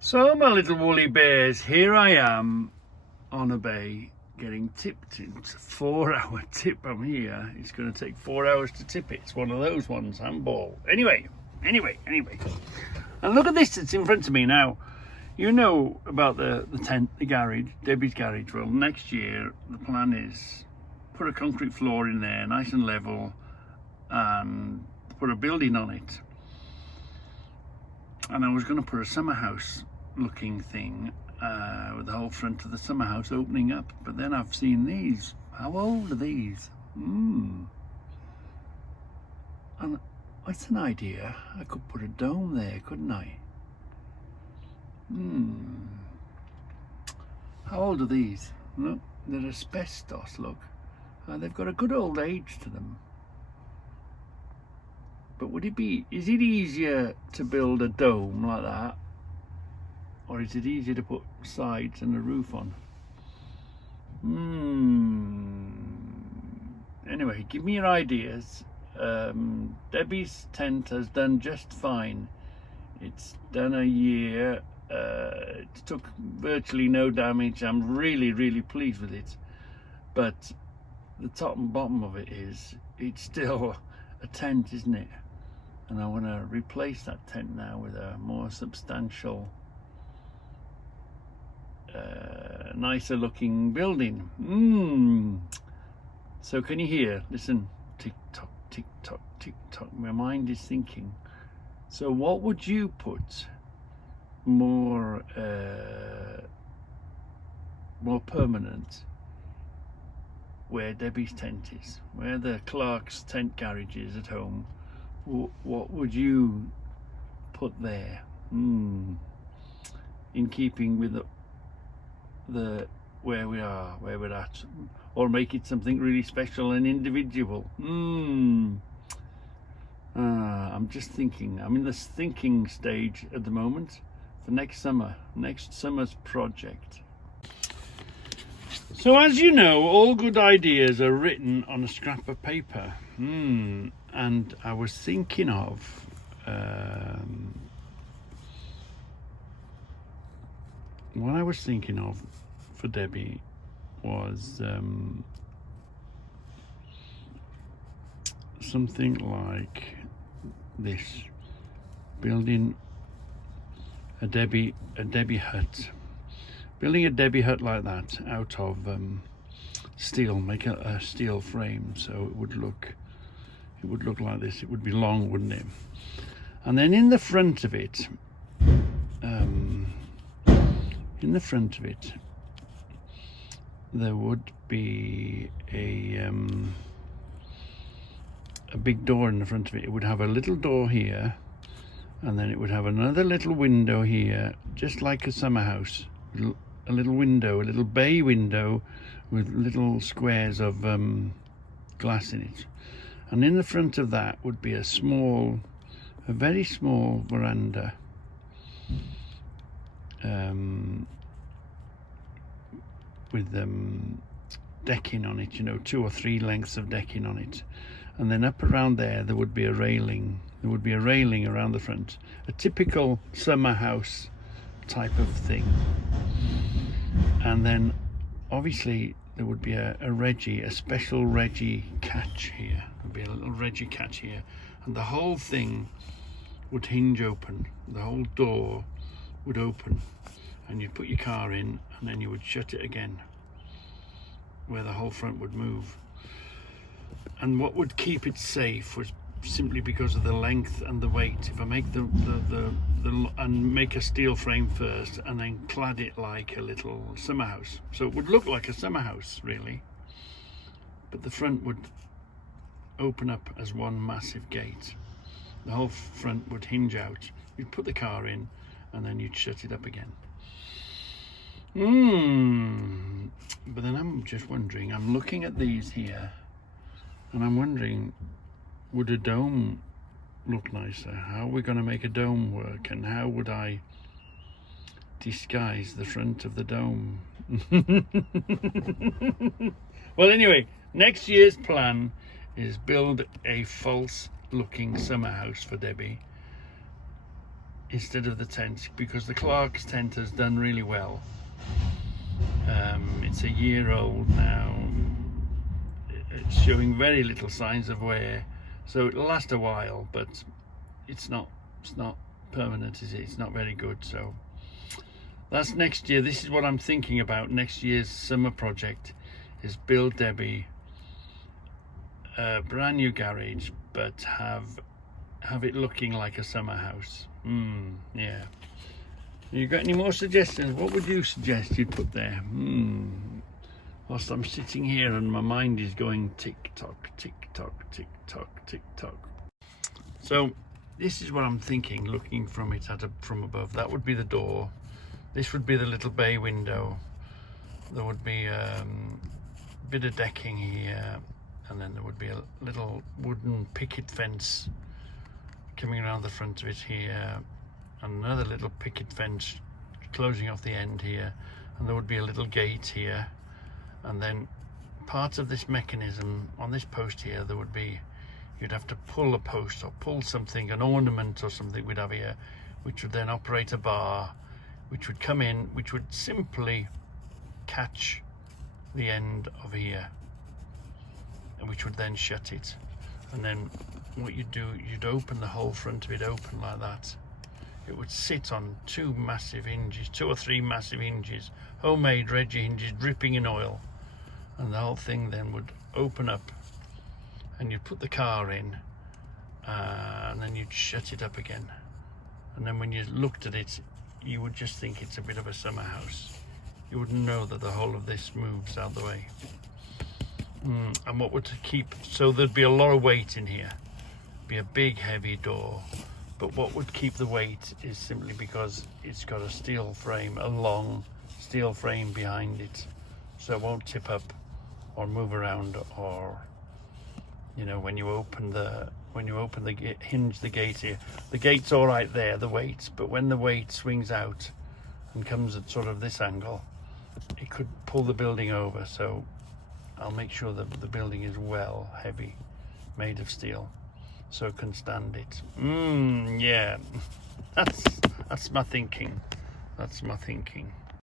So my little woolly bears, here I am on a bay getting tipped. It's a 4-hour tip. I'm here. It's going to take 4 hours to tip it. It's one of those ones, handball. Anyway. And look at this that's in front of me now. You know about the tent, the garage, Debbie's garage. Well, next year the plan is put a concrete floor in there, nice and level, and put a building on it. And I was going to put a summer house looking thing with the whole front of the summer house opening up, but then I've seen these. How old are these? And it's an idea. I could put a dome there, couldn't I? How old are these? Look, they're asbestos, look. They've got a good old age to them. But is it easier to build a dome like that? Or is it easier to put sides and a roof on? Anyway, give me your ideas. Debbie's tent has done just fine. It's done a year. It took virtually no damage. I'm really pleased with it. But the top and bottom of it is, it's still a tent, isn't it? And I want to replace that tent now with a more substantial, nicer looking building. So can you hear? Listen, tick tock, tick tock, tick tock. My mind is thinking. So what would you put more permanent where Debbie's tent is, where the Clark's tent garage is at home? What would you put there? In keeping with the where we're at, or make it something really special and individual. I'm just thinking. I'm in this thinking stage at the moment for next summer's project. So as you know, all good ideas are written on a scrap of paper. And I was thinking of what I was thinking of for Debbie was something like this: building a Debbie hut. Building a Debbie hut like that out of steel, make a steel frame, so it would look like this. It would be long, wouldn't it? And then in the front of it, there would be a big door in the front of it. It would have a little door here, and then it would have another little window here, just like a summer house. A little window, a little bay window with little squares of glass in it. And in the front of that would be a very small veranda, with decking on it, 2 or 3 lengths of decking on it. And then up around there would be a railing. There would be a railing around the front, a typical summer house type of thing. And then obviously there would be a Reggy, a special Reggy catch here. There'd be a little Reggy catch here, and the whole thing would hinge open. The whole door would open, and you'd put your car in, and then you would shut it again, where the whole front would move. And what would keep it safe was simply because of the length and the weight. If I make and make a steel frame first, and then clad it like a little summer house, so it would look like a summer house really, but the front would open up as one massive gate. The whole front would hinge out. You'd put the car in, and then you'd shut it up again. But then I'm just wondering, I'm looking at these here, and I'm wondering, would a dome look nicer? How are we going to make a dome work, and how would I disguise the front of the dome? Well, anyway, next year's plan is build a false looking summer house for Debbie, instead of the tent, because the Clark's tent has done really well. It's a year old now. It's showing very little signs of wear, so it'll last a while, but it's not permanent, is it? It's not very good. So that's next year. This is what I'm thinking about. Next year's summer project is build Debbie a brand new garage, but have it looking like a summer house. Yeah. You got any more suggestions? What would you suggest you'd put there? Whilst I'm sitting here and my mind is going tick tock, tick tock, tick tock, tick tock. So this is what I'm thinking, looking from it from above. That would be the door. This would be the little bay window. There would be a bit of decking here, and then there would be a little wooden picket fence coming around the front of it here, and another little picket fence closing off the end here, and there would be a little gate here, and then part of this mechanism on this post here, there would be, you'd have to pull a post or pull something, an ornament or something we'd have here, which would then operate a bar, which would come in, which would simply catch the end of here, and which would then shut it. And then what you'd do, you'd open the whole front of it open like that. It would sit on two or three massive hinges, homemade Reggy hinges dripping in oil, and the whole thing then would open up, and you'd put the car in, and then you'd shut it up again. And then when you looked at it, you would just think it's a bit of a summer house. You wouldn't know that the whole of this moves out the way. And what would keep, so there'd be a lot of weight in here, be a big heavy door, but what would keep the weight is simply because it's got a steel frame, a long steel frame behind it, so it won't tip up or move around, or, you know, when you open the hinge, the gate here, the gate's all right there, the weight, but when the weight swings out and comes at sort of this angle, it could pull the building over. So I'll make sure that the building is well heavy, made of steel, so it can stand it. Yeah, that's my thinking. That's my thinking.